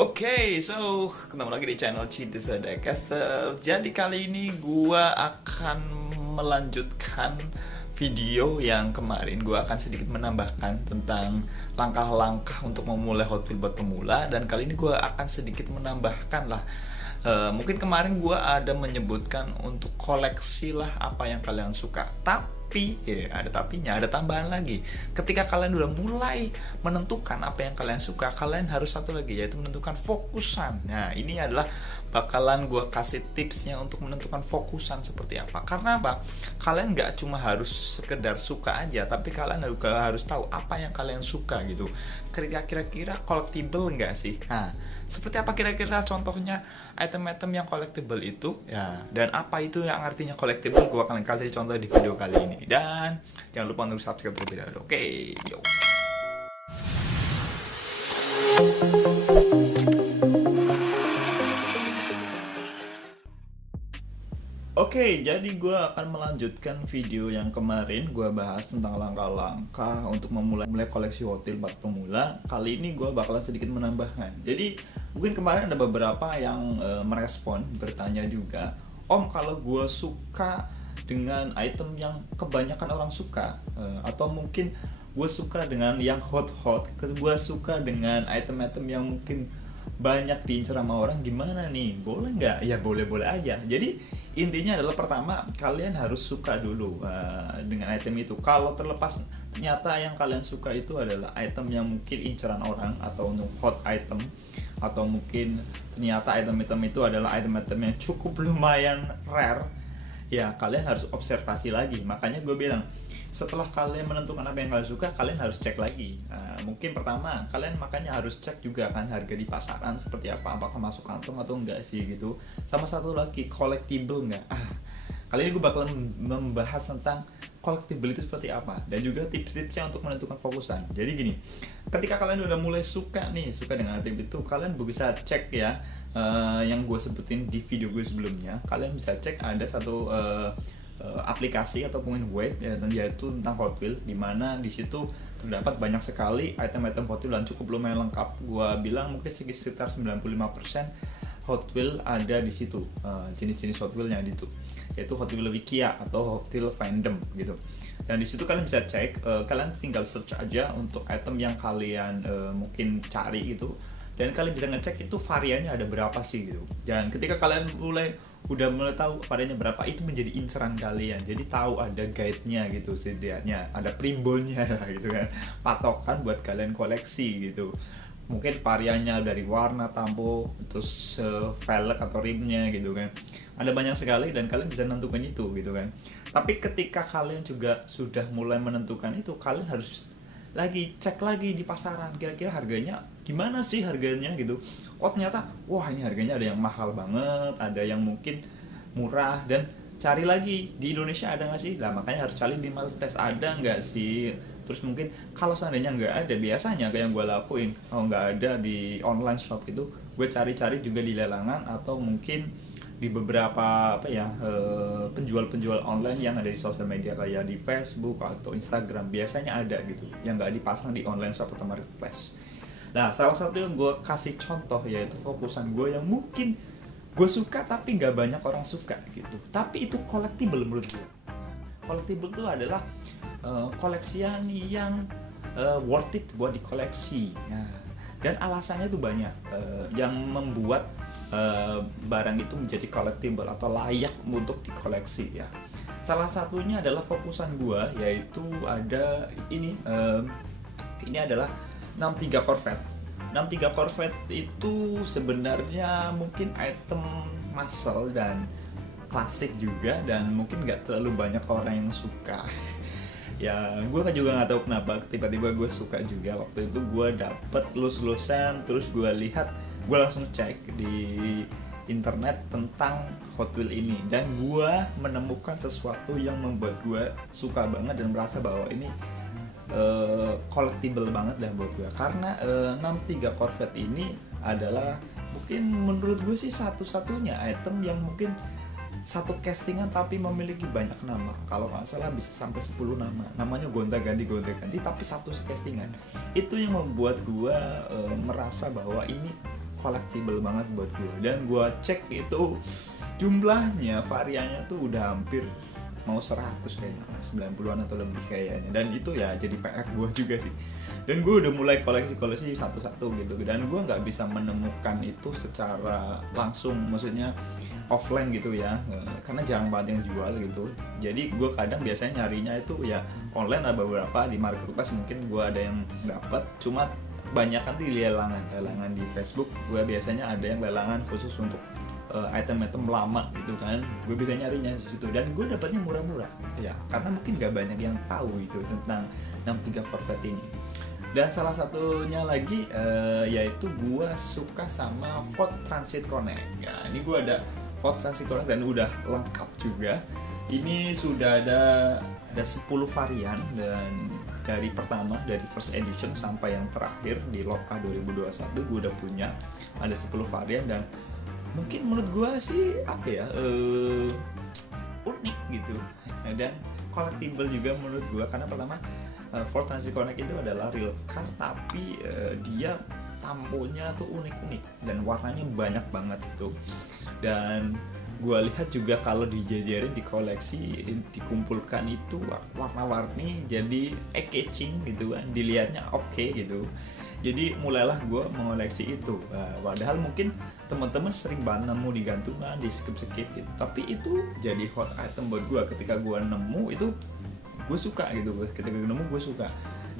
So ketemu lagi di channel Cinta Caster. Jadi kali ini gua akan melanjutkan video yang kemarin. Gua akan sedikit menambahkan tentang langkah-langkah untuk memulai Hot Wheels buat pemula, dan kali ini gua akan sedikit menambahkan lah. Mungkin kemarin gua ada menyebutkan untuk koleksi lah apa yang kalian suka, tapi ada tapinya, ada tambahan lagi. Ketika kalian udah mulai menentukan apa yang kalian suka, kalian harus satu lagi, yaitu menentukan fokusan. Nah, ini adalah bakalan gue kasih tipsnya untuk menentukan fokusan seperti apa. Karena apa? Kalian nggak cuma harus sekedar suka aja, tapi kalian juga harus tahu apa yang kalian suka gitu. Kira-kira collectible nggak sih? Nah, seperti apa kira-kira contohnya item-item yang collectible itu ya, dan apa itu yang artinya collectible, gue akan kasih contoh di video kali ini. Dan jangan lupa untuk subscribe terlebih dahulu. Oke, yo. Jadi gue akan melanjutkan video yang kemarin gue bahas tentang langkah-langkah untuk memulai koleksi Hot Wheels buat pemula. Kali ini gue bakalan sedikit menambahkan. Jadi mungkin kemarin ada beberapa yang merespon, bertanya juga, Om, kalau gue suka dengan item yang kebanyakan orang suka, atau mungkin gue suka dengan yang hot, gue suka dengan item-item yang mungkin banyak diincar sama orang, gimana nih, boleh nggak? Ya boleh-boleh aja. Jadi intinya adalah pertama, kalian harus suka dulu dengan item itu. Kalau terlepas ternyata yang kalian suka itu adalah item yang mungkin incaran orang atau untuk hot item, atau mungkin ternyata item-item itu adalah item-item yang cukup lumayan rare, ya kalian harus observasi lagi. Makanya gue bilang, setelah kalian menentukan apa yang kalian suka, kalian harus cek lagi. Mungkin pertama kalian makanya harus cek juga kan harga di pasaran seperti apa, apakah masuk kantong atau enggak sih gitu. Sama satu lagi, collectible enggak. Kali ini gue bakalan membahas tentang collectible itu seperti apa, dan juga tips-tipsnya untuk menentukan fokusan. Jadi gini, ketika kalian udah mulai suka dengan item itu, kalian bisa cek ya, yang gue sebutin di video gue sebelumnya. Kalian bisa cek ada satu aplikasi ataupun web, yaitu tentang Hot Wheels, dimana di situ terdapat banyak sekali item-item Hot Wheels dan cukup lumayan lengkap. Gua bilang mungkin sekitar 95% Hot Wheels ada di situ, jenis-jenis Hot Wheels yang itu, yaitu Hot Wheels Wikia atau Hot Wheels Fandom gitu. Dan di situ kalian bisa cek, kalian tinggal search aja untuk item yang kalian mungkin cari gitu, dan kalian bisa ngecek itu variannya ada berapa sih gitu. Dan ketika kalian udah mulai tahu variannya berapa, itu menjadi inceran kalian. Jadi tahu ada guide-nya gitu, setidaknya ada primbonnya gitu kan, patokan buat kalian koleksi gitu. Mungkin variannya dari warna, tampo, terus velg atau rimnya gitu kan, ada banyak sekali, dan kalian bisa menentukan itu gitu kan. Tapi ketika kalian juga sudah mulai menentukan itu, kalian harus lagi cek lagi di pasaran, kira-kira harganya gimana sih harganya gitu. Oh ternyata, wah ini harganya ada yang mahal banget, ada yang mungkin murah, dan cari lagi di Indonesia ada nggak sih. Lah makanya harus cari di marketplace, ada nggak sih. Terus mungkin kalau seandainya nggak ada, biasanya kayak yang gue lakuin, kalau nggak ada di online shop itu, gue cari-cari juga di lelangan atau mungkin di beberapa penjual-penjual online yang ada di sosial media kayak di Facebook atau Instagram, biasanya ada gitu yang nggak dipasang di online shop atau marketplace. Nah, salah satu yang gue kasih contoh yaitu fokusan gue yang mungkin gue suka tapi nggak banyak orang suka gitu, tapi itu collectible menurut gue. Collectible itu adalah koleksian yang worth it buat dikoleksi. Nah, dan alasannya itu banyak yang membuat barang itu menjadi collectible atau layak untuk dikoleksi ya. Salah satunya adalah fokusan gua, yaitu ada ini adalah 63 Corvette. 63 Corvette itu sebenarnya mungkin item muscle dan klasik juga, dan mungkin nggak terlalu banyak orang yang suka. Ya gue juga nggak tahu kenapa tiba-tiba gue suka juga. Waktu itu gue dapet lus-lusan, terus gue lihat, gue langsung cek di internet tentang Hot Wheels ini, dan gue menemukan sesuatu yang membuat gue suka banget dan merasa bahwa ini collectible banget lah buat gue. Karena 63 Corvette ini adalah mungkin menurut gue sih satu-satunya item yang mungkin satu castingan tapi memiliki banyak nama. Kalau nggak salah bisa sampai 10 nama, namanya gonta-ganti tapi satu castingan. Itu yang membuat gue merasa bahwa ini collectible banget buat gue. Dan gue cek itu jumlahnya, variannya tuh udah hampir mau 100 kayaknya, 90-an atau lebih kayaknya. Dan itu ya jadi PR gue juga sih. Dan gue udah mulai koleksi satu-satu gitu. Dan gue nggak bisa menemukan itu secara langsung, maksudnya offline gitu ya, karena jarang banget yang jual gitu. Jadi gue kadang biasanya nyarinya itu ya online, ada beberapa di marketplace mungkin gue ada yang dapat, cuma banyak kan di lelangan di Facebook. Gue biasanya ada yang lelangan khusus untuk item-item lama gitu kan. Gue bisa nyarinya di situ dan gue dapatnya murah-murah ya, karena mungkin gak banyak yang tahu itu tentang 63 Corvette ini. Dan salah satunya lagi yaitu gue suka sama Ford Transit Connect. Ya, ini gue ada Ford Transit Connect dan udah lengkap juga. Ini sudah ada 10 varian, dan dari pertama, dari first edition sampai yang terakhir di lot A 2021 gue udah punya ada 10 varian. Dan mungkin menurut gue sih apa ya, unik gitu dan collectible juga menurut gue, karena pertama Ford Transit Connect itu adalah real car, tapi dia tamponya tuh unik-unik dan warnanya banyak banget gitu. Dan gue lihat juga kalau dijajarin, di koleksi, dikumpulkan itu warna-warni jadi eye-catching gitu kan, dilihatnya oke gitu. Jadi mulailah gue mengoleksi itu. Padahal mungkin teman-teman sering banget nemu di gantungan, di skip-skip gitu, tapi itu jadi hot item buat gue. Ketika gue nemu itu gue suka gitu, ketika gue nemu gue suka.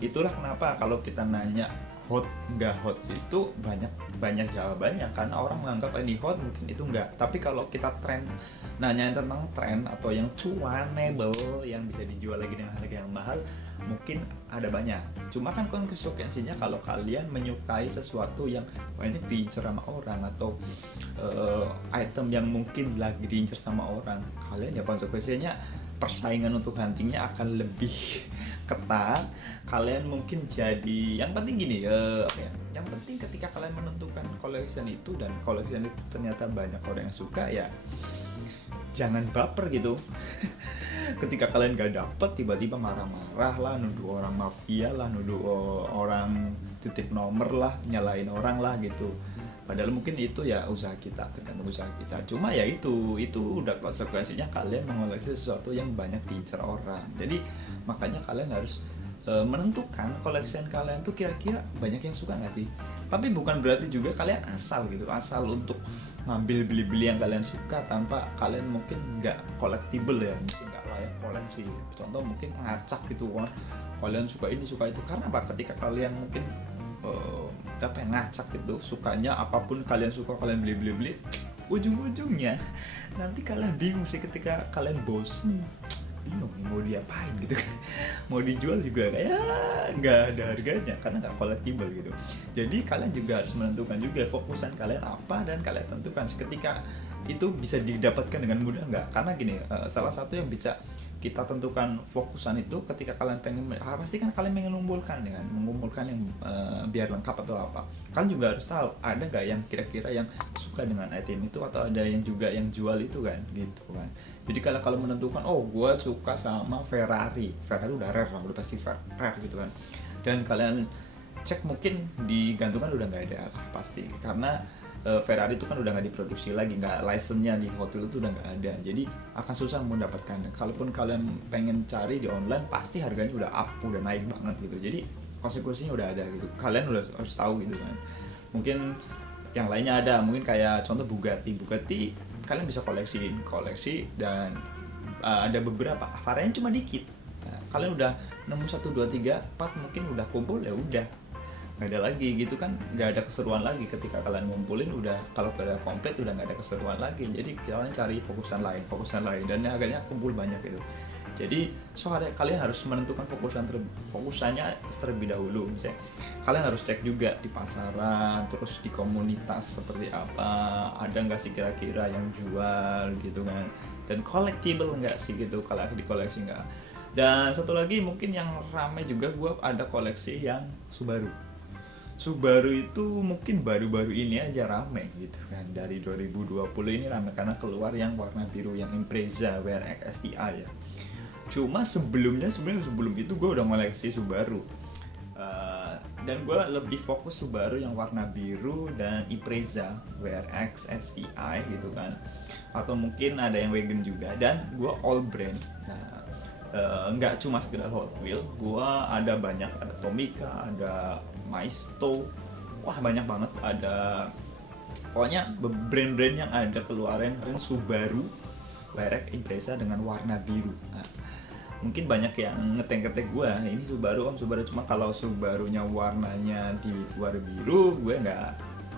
Itulah kenapa kalau kita nanya hot nggak hot itu banyak jawabannya, karena orang menganggap ini hot, mungkin itu enggak. Tapi kalau kita nanyain tentang tren atau yang cuanable, yang bisa dijual lagi dengan harga yang mahal, mungkin ada banyak. Cuma kan konsekuensinya kalau kalian menyukai sesuatu yang banyak diincar sama orang, atau item yang mungkin lagi diincar sama orang, kalian ya konsekuensinya persaingan untuk huntingnya akan lebih ketat. Kalian mungkin jadi, yang penting gini yang penting ketika kalian menentukan collection itu, dan collection itu ternyata banyak orang yang suka, ya jangan baper gitu. Ketika kalian gak dapet, tiba-tiba marah-marah lah, nuduh orang mafia lah, nuduh orang titip nomor lah, nyalain orang lah gitu. Padahal mungkin itu ya usaha kita, tergantung usaha kita. Cuma ya itu udah konsekuensinya kalian mengoleksi sesuatu yang banyak diincar orang. Jadi makanya kalian harus menentukan collection kalian tuh kira-kira banyak yang suka nggak sih. Tapi bukan berarti juga kalian asal untuk ngambil beli-beli yang kalian suka tanpa kalian mungkin nggak collectible ya, mungkin nggak layak koleksi. Contoh mungkin ngacak gitu kan, kalian suka ini suka itu. Karena apa? Ketika kalian mungkin ngacak gitu, sukanya apapun kalian suka, kalian beli, ujung-ujungnya nanti kalian bingung sih, ketika kalian bosen, bingung nih mau diapain gitu kan. Mau dijual juga kayak nggak ada harganya, karena nggak collectible gitu. Jadi kalian juga harus menentukan juga fokusan kalian apa, dan kalian tentukan ketika itu bisa didapatkan dengan mudah nggak. Karena gini, salah satu yang bisa kita tentukan fokusan itu ketika kalian pengen, pasti kan kalian pengen mengumpulkan yang biar lengkap atau apa. Kalian juga harus tahu ada nggak yang kira-kira yang suka dengan item itu, atau ada yang juga yang jual itu kan gitu kan. Jadi kalau menentukan, oh gue suka sama Ferrari udah rare lah, udah pasti rare gitu kan, dan kalian cek mungkin di gantungan udah nggak ada pasti, karena Ferrari itu kan udah nggak diproduksi lagi, nggak license-nya di hotel itu udah nggak ada, jadi akan susah mendapatkannya. Kalaupun kalian pengen cari di online, pasti harganya udah up, udah naik banget gitu. Jadi konsekuensinya udah ada gitu, kalian udah harus tahu gitu kan. Mungkin yang lainnya ada, mungkin kayak contoh Bugatti kalian bisa koleksi dan ada beberapa varian cuma dikit. Nah, kalian udah nemu 1, 2, 3, 4 mungkin udah kumpul, ya udah nggak ada lagi gitu kan, nggak ada keseruan lagi ketika kalian ngumpulin. Udah kalau udah komplit udah nggak ada keseruan lagi, jadi kalian cari fokusan lain dan akhirnya kumpul banyak gitu. Jadi kalian harus menentukan fokusannya terlebih dahulu. Misalnya kalian harus cek juga di pasaran, terus di komunitas seperti apa, ada nggak sih kira-kira yang jual gitu kan, dan collectible nggak sih gitu, kalau di koleksi nggak. Dan satu lagi mungkin yang ramai juga, gue ada koleksi yang Subaru itu mungkin baru-baru ini aja rame gitu kan. Dari 2020 ini rame karena keluar yang warna biru, yang Impreza WRX STI ya. Cuma sebelum itu gue udah koleksi Subaru. Dan gue lebih fokus Subaru yang warna biru dan Impreza WRX STI gitu kan, atau mungkin ada yang wagon juga. Dan gue all brand. Nah, nggak cuma sekedar Hot Wheel, gue ada banyak, ada Tomica, ada Maisto, wah banyak banget, ada pokoknya brand-brand yang ada keluaran Subaru WRX Impreza dengan warna biru. Nah, mungkin banyak yang ngetek-ngetek gue, ini Subaru om Subaru, cuma kalau Subarunya warnanya di luar biru gue nggak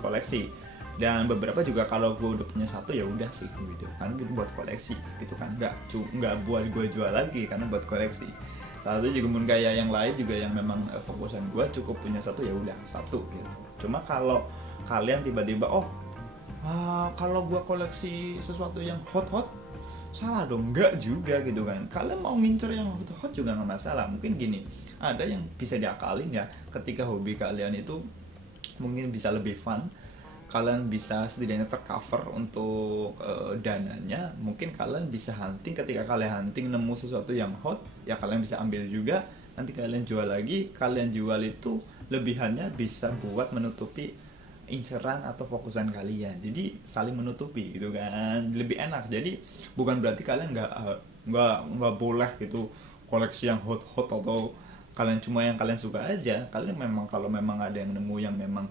koleksi. Dan beberapa juga kalau gue udah punya satu ya udah sih gitu kan, gitu buat koleksi gitu kan, nggak buat gue jual lagi karena buat koleksi. Salah satu juga mungkin kayak yang lain juga yang memang fokusan gue cukup punya satu ya udah satu gitu. Cuma kalau kalian tiba-tiba kalau gue koleksi sesuatu yang hot salah dong, enggak juga gitu kan. Kalian mau ngincer yang hot juga nggak masalah. Mungkin gini, ada yang bisa diakalin ya, ketika hobi kalian itu mungkin bisa lebih fun, kalian bisa setidaknya tercover untuk dananya. Mungkin kalian bisa hunting, ketika kalian hunting nemu sesuatu yang hot ya kalian bisa ambil juga, nanti kalian jual lagi. Kalian jual itu lebihannya bisa buat menutupi inceran atau fokusan kalian, jadi saling menutupi gitu kan, lebih enak. Jadi bukan berarti kalian nggak boleh gitu koleksi yang hot atau kalian cuma yang kalian suka aja. Kalian memang kalau memang ada yang nemu yang memang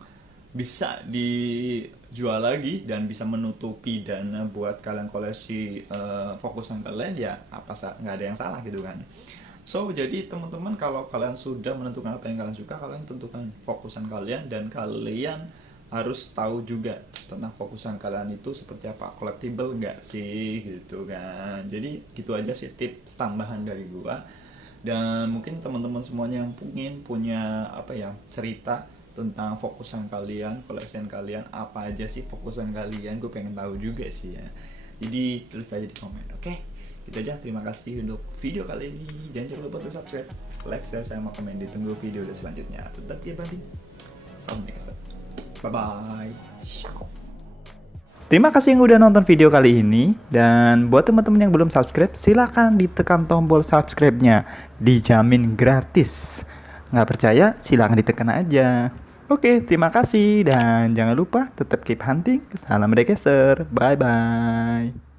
bisa dijual lagi dan bisa menutupi dana buat kalian koleksi fokusan kalian, ya nggak ada yang salah gitu kan. So jadi teman-teman, kalau kalian sudah menentukan apa yang kalian suka, kalian tentukan fokusan kalian, dan kalian harus tahu juga tentang fokusan kalian itu seperti apa, collectible nggak sih gitu kan. Jadi gitu aja sih tips tambahan dari gua. Dan mungkin teman-teman semuanya yang punya cerita tentang fokusan kalian, koleksian kalian, apa aja sih fokusan kalian, gue pengen tahu juga sih ya. Jadi tulis aja di komen. Oke, itu aja. Terima kasih untuk video kali ini. Jangan lupa untuk subscribe, like, share, sama komen. Ditunggu video selanjutnya. Tetap banting. Sampai next time. Bye-bye. Ciao. Terima kasih yang udah nonton video kali ini. Dan buat teman-teman yang belum subscribe, silahkan ditekan tombol subscribe-nya. Dijamin gratis. Nggak percaya, silahkan ditekan aja. Oke, terima kasih. Dan jangan lupa tetap keep hunting. Salam Rekeser. Bye-bye.